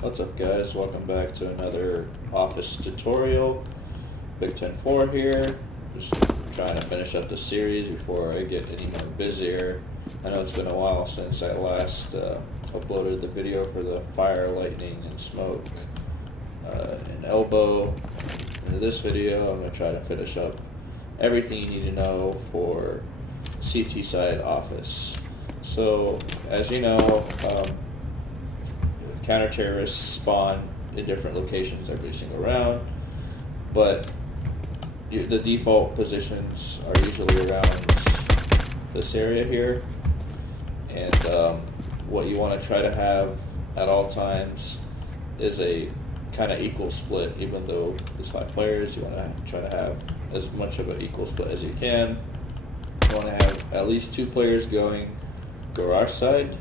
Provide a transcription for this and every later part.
What's up, guys? Welcome back to another office tutorial. Big 10-4 here. Just trying to finish up the series before I get any more busier. I know it's been a while since I last uploaded the video for the fire, lightning, and smoke and elbow. In this video, I'm going to try to finish up everything you need to know for CT side office. So, as you know, counter-terrorists spawn in different locations every single round, but the default positions are usually around this area here, and what you want to try to have at all times is a kind of equal split. Even though it's 5 players, you want to try to have as much of an equal split as you can. You want to have at least 2 players going garage side,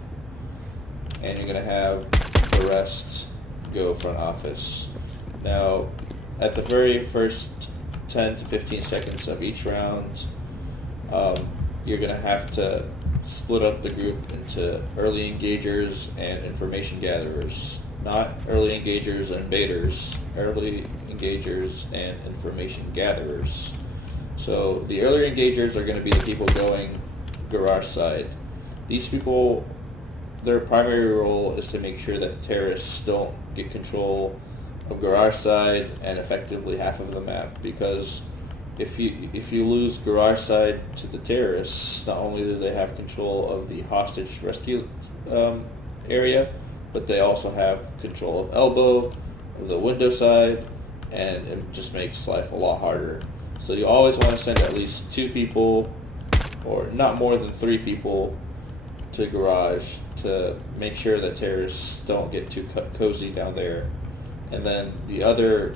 and you're going to have the rest go front office. Now, at the very first 10 to 15 seconds of each round, you're going to have to split up the group into early engagers and information gatherers. Not early engagers and baiters, early engagers and information gatherers. So the early engagers are going to be the people going garage side. These people, their primary role is to make sure that the terrorists don't get control of garage side and effectively half of the map, because if you lose garage side to the terrorists, not only do they have control of the hostage rescue area, but they also have control of elbow, of the window side, and it just makes life a lot harder. So you always want to send at least 2 people, or not more than 3 people, to garage to make sure that terrorists don't get too cozy down there. And then the other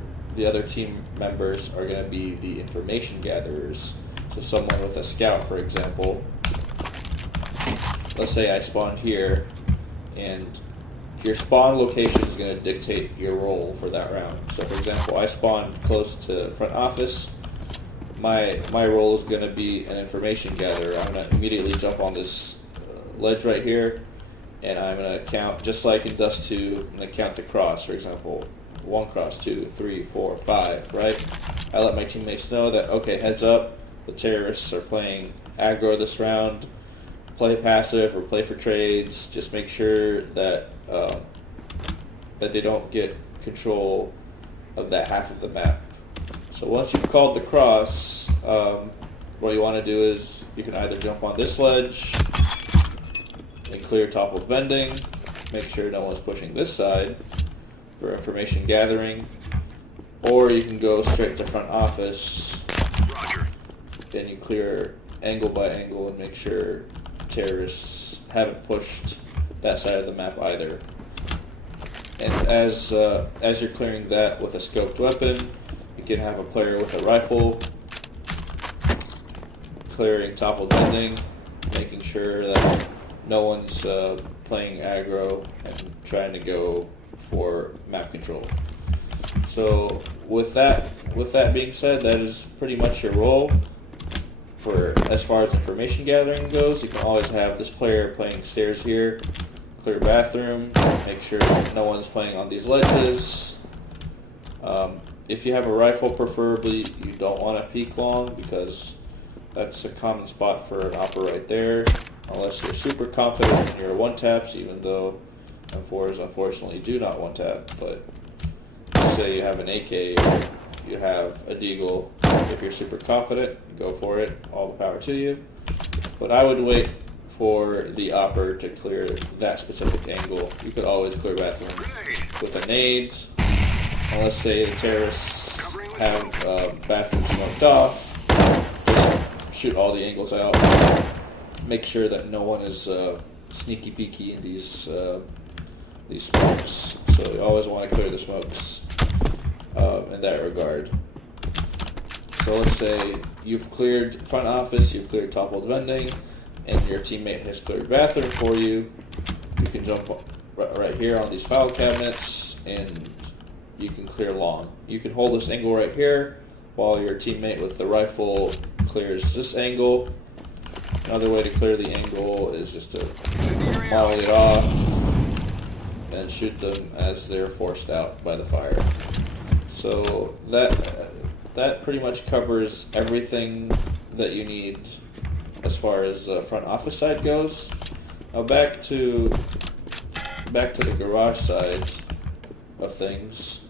team members are going to be the information gatherers. So someone with a scout, for example, let's say I spawned here, and your spawn location is going to dictate your role for that round. So for example, I spawned close to front office. My role is going to be an information gatherer. I'm going to immediately jump on this ledge right here, and I'm going to count, just like in Dust 2, I'm going to count the cross, for example, 1 cross, 2, 3, 4, 5, right? I let my teammates know that, okay, heads up, the terrorists are playing aggro this round, play passive or play for trades, just make sure that that they don't get control of that half of the map. So once you've called the cross, what you want to do is you can either jump on this ledge and clear toppled vending, make sure no one's pushing this side for information gathering, or you can go straight to front office. Roger. Then you clear angle by angle and make sure terrorists haven't pushed that side of the map either. And as you're clearing that with a scoped weapon, you can have a player with a rifle clearing toppled vending, making sure that no one's playing aggro and trying to go for map control. So with that being said, that is pretty much your role. For as far as information gathering goes, you can always have this player playing stairs here, clear bathroom, make sure no one's playing on these ledges. If you have a rifle, preferably you don't want to peek long, because that's a common spot for an opera right there, unless you're super confident in your one-taps, even though M4s unfortunately do not one-tap. But say you have an AK or you have a deagle, if you're super confident, go for it, all the power to you. But I would wait for the opera to clear that specific angle. You could always clear bathroom with a nade, unless say the terrorists have bathroom smoked off. Just shoot all the angles out. Make sure that no one is sneaky peeky in these smokes. So you always want to clear the smokes in that regard. So let's say you've cleared front office, you've cleared toppled vending, and your teammate has cleared bathroom for you. You can jump right here on these file cabinets, and you can clear long. You can hold this angle right here while your teammate with the rifle clears this angle. Another way to clear the angle is just to volley it off, and shoot them as they're forced out by the fire. So that pretty much covers everything that you need as far as front office side goes. Now back to the garage side of things.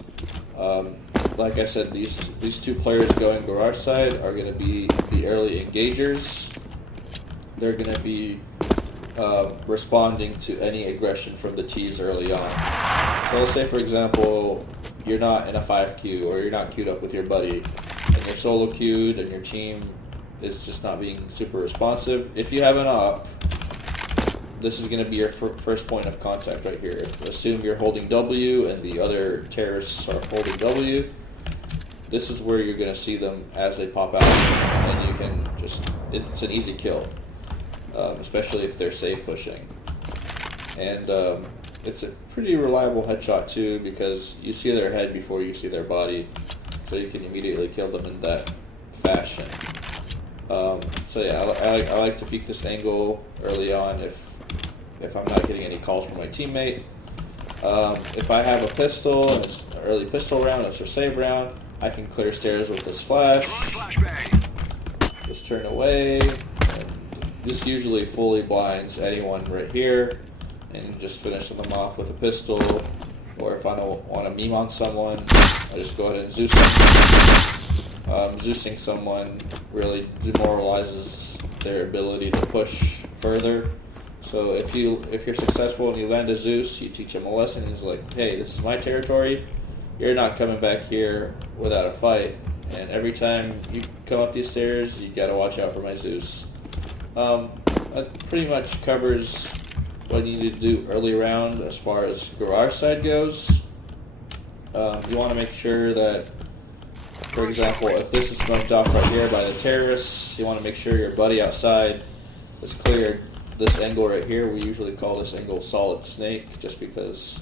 Like I said, these two players going garage side are going to be the early engagers. They're going to be responding to any aggression from the tees early on. So let's say, for example, you're not in a 5 queue, or you're not queued up with your buddy, and you're solo queued, and your team is just not being super responsive. If you have an op, this is going to be your first point of contact right here. Assume you're holding W and the other terrorists are holding W. This is where you're going to see them as they pop out, and you can just, it's an easy kill, especially if they're safe pushing. And it's a pretty reliable headshot too, because you see their head before you see their body, so you can immediately kill them in that fashion. So yeah, I like to peek this angle early on if I'm not getting any calls from my teammate. If I have a pistol and it's an early pistol round, it's a save round, I can clear stairs with this flash. Just turn away, and this usually fully blinds anyone right here, and just finish them off with a pistol. Or if I don't want to meme on someone, I just go ahead and Zeus them. Zeusing someone really demoralizes their ability to push further. So if you're successful and you land a Zeus, you teach him a lesson. He's like, hey, this is my territory. You're not coming back here without a fight. And every time you come up these stairs, you gotta watch out for my Zeus. That pretty much covers what you need to do early round as far as garage side goes. You want to make sure that, for example, if this is smoked off right here by the terrorists, you want to make sure your buddy outside is cleared. This angle right here, we usually call this angle solid snake, just because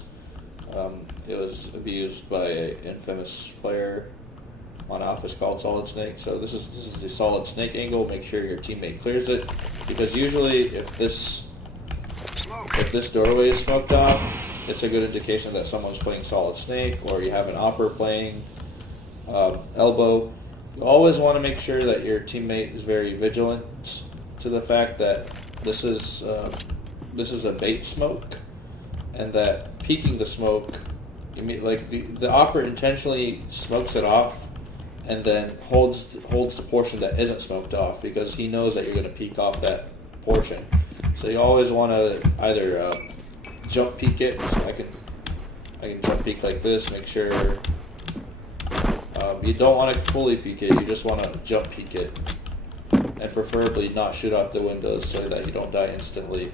it was abused by an infamous player on Office called solid snake. So this is the solid snake angle. Make sure your teammate clears it, because usually if this doorway is smoked off, it's a good indication that someone's playing solid snake, or you have an opper playing elbow. You always want to make sure that your teammate is very vigilant to the fact that this is a bait smoke, and that peeking the smoke, like the opper intentionally smokes it off and then holds the portion that isn't smoked off, because he knows that you're going to peek off that portion. So you always want to either jump peek it. So I can jump peek like this. Make sure you don't want to fully peek it. You just want to jump peek it, and preferably not shoot out the windows so that you don't die instantly.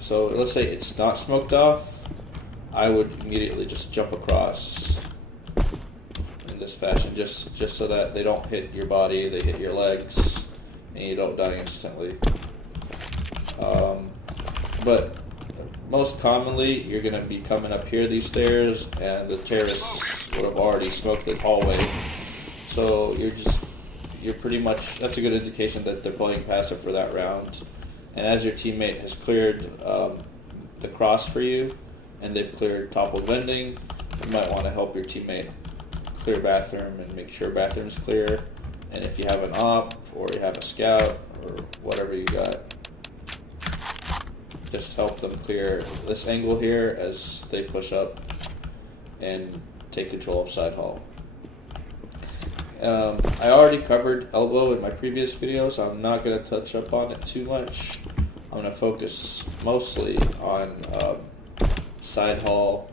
So let's say it's not smoked off. I would immediately just jump across in this fashion, just so that they don't hit your body, they hit your legs, and you don't die instantly. But most commonly, you're going to be coming up here these stairs, and the terrorists would have already smoked the hallway. So you're pretty much, that's a good indication that they're playing passive for that round. And as your teammate has cleared the cross for you, and they've cleared toppled vending, you might want to help your teammate clear bathroom and make sure bathroom's clear. And if you have an op, or you have a scout, or whatever you got, just help them clear this angle here as they push up and take control of side hall. I already covered elbow in my previous video, so I'm not going to touch up on it too much. I'm going to focus mostly on side hall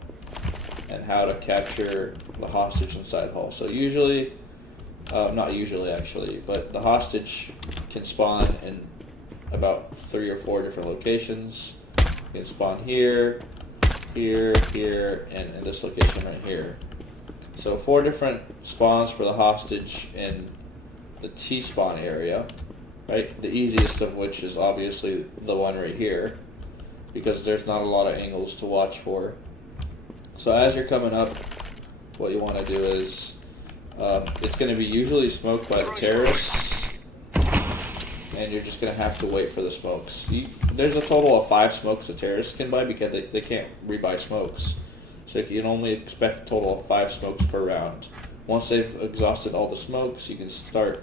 and how to capture the hostage in side hall. So usually, not usually actually, but the hostage can spawn in about 3 or 4 different locations. It can spawn here, here, here, and in this location right here. So 4 different spawns for the hostage in the T-spawn area, right? The easiest of which is obviously the one right here, because there's not a lot of angles to watch for. So as you're coming up, what you want to do is, it's going to be usually smoked by the terrorists. and you're just going to have to wait for the smokes. There's a total of 5 smokes a terrorist can buy because they can't rebuy smokes. So you can only expect a total of 5 smokes per round. Once they've exhausted all the smokes, you can start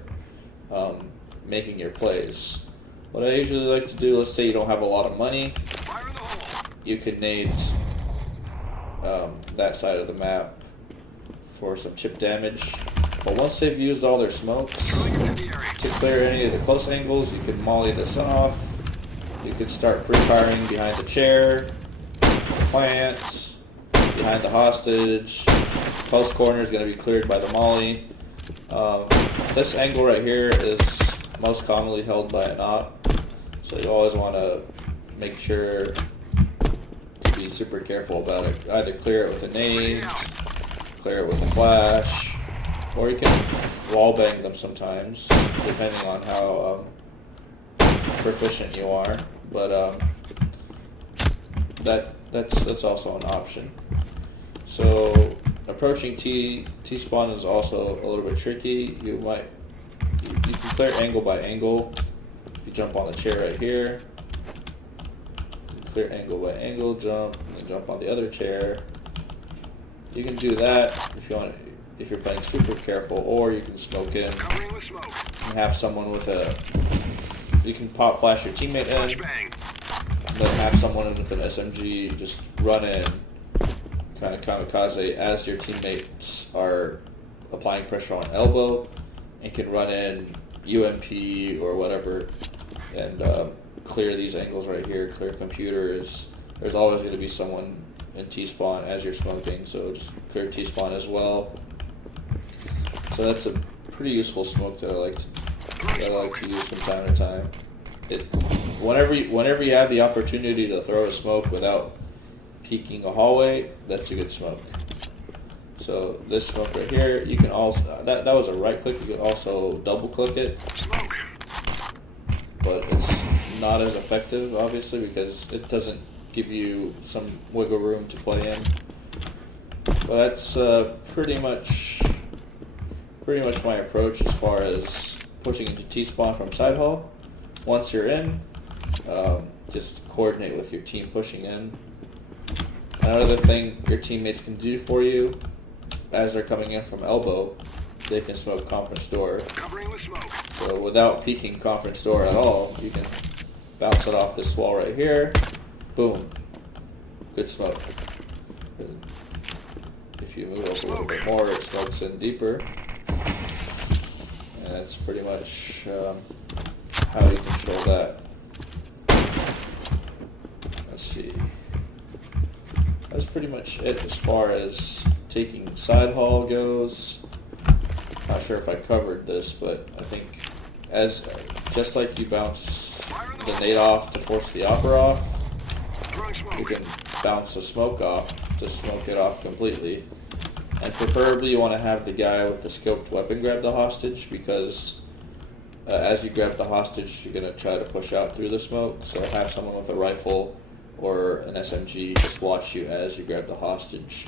making your plays. What I usually like to do, let's say you don't have a lot of money, you can nade that side of the map for some chip damage. But once they've used all their smokes, to clear any of the close angles, you can molly this off. You can start pre-firing behind the chair, plant, behind the hostage. Close corner is going to be cleared by the molly. This angle right here is most commonly held by a knot, so you always want to make sure to be super careful about it. Either clear it with a nade, clear it with a flash, or you can wall bang them sometimes, depending on how proficient you are. But that's also an option. So approaching T-spawn is also a little bit tricky. You can clear angle by angle. If you jump on the chair right here, you can clear angle by angle, jump, and then jump on the other chair. You can do that if you want. If you're playing super careful, or you can smoke in and have someone with you can pop flash your teammate in, and then have someone in with an SMG just run in, kind of kamikaze as your teammates are applying pressure on elbow, and can run in UMP or whatever and clear these angles right here, clear computers. There's always going to be someone in T-spawn as you're smoking, so just clear T-spawn as well. So that's a pretty useful smoke that I like to use from time to time. Whenever you have the opportunity to throw a smoke without peeking a hallway, that's a good smoke. So this smoke right here, you can also that was a right click. You can also double click it, but it's not as effective, obviously, because it doesn't give you some wiggle room to play in. But that's pretty much my approach as far as pushing into T-spawn from side hall. Once you're in, just coordinate with your team pushing in. Another thing your teammates can do for you, as they're coming in from elbow, they can smoke conference door. So without peeking conference door at all, you can bounce it off this wall right here. Boom. Good smoke. If you move up a little bit more, it smokes in deeper. And that's pretty much how you control that. Let's see. That's pretty much it as far as taking side hall goes. Not sure if I covered this, but I think just like you bounce the nade off to force the opera off, you can bounce the smoke off to smoke it off completely. And preferably you want to have the guy with the scoped weapon grab the hostage, because as you grab the hostage, you're going to try to push out through the smoke. So have someone with a rifle or an SMG just watch you as you grab the hostage.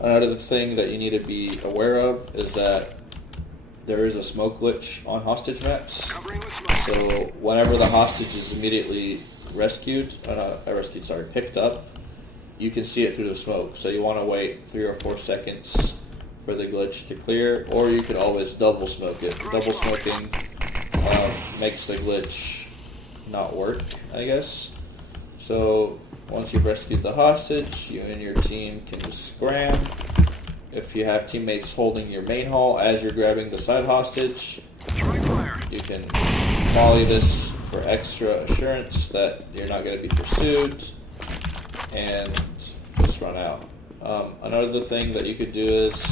Another thing that you need to be aware of is that there is a smoke glitch on hostage maps. So whenever the hostage is immediately picked up, you can see it through the smoke. So you want to wait 3 or 4 seconds for the glitch to clear, or you can always double smoke it. Double smoking makes the glitch not work, I guess. So once you've rescued the hostage, you and your team can just scram. If you have teammates holding your main hall as you're grabbing the side hostage, you can volley this for extra assurance that you're not going to be pursued, and just run out. Another thing that you could do is,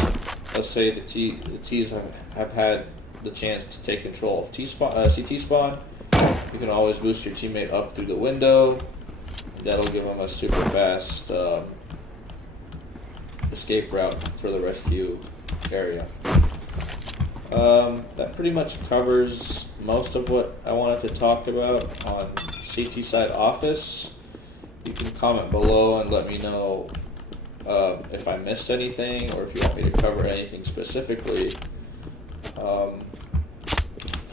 let's say the T's have had the chance to take control of CT spawn. You can always boost your teammate up through the window. That'll give them a super fast escape route for the rescue area. That pretty much covers most of what I wanted to talk about on CT side office. You can comment below and let me know if I missed anything, or if you want me to cover anything specifically.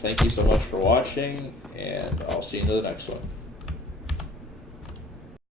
thank you so much for watching, and I'll see you in the next one.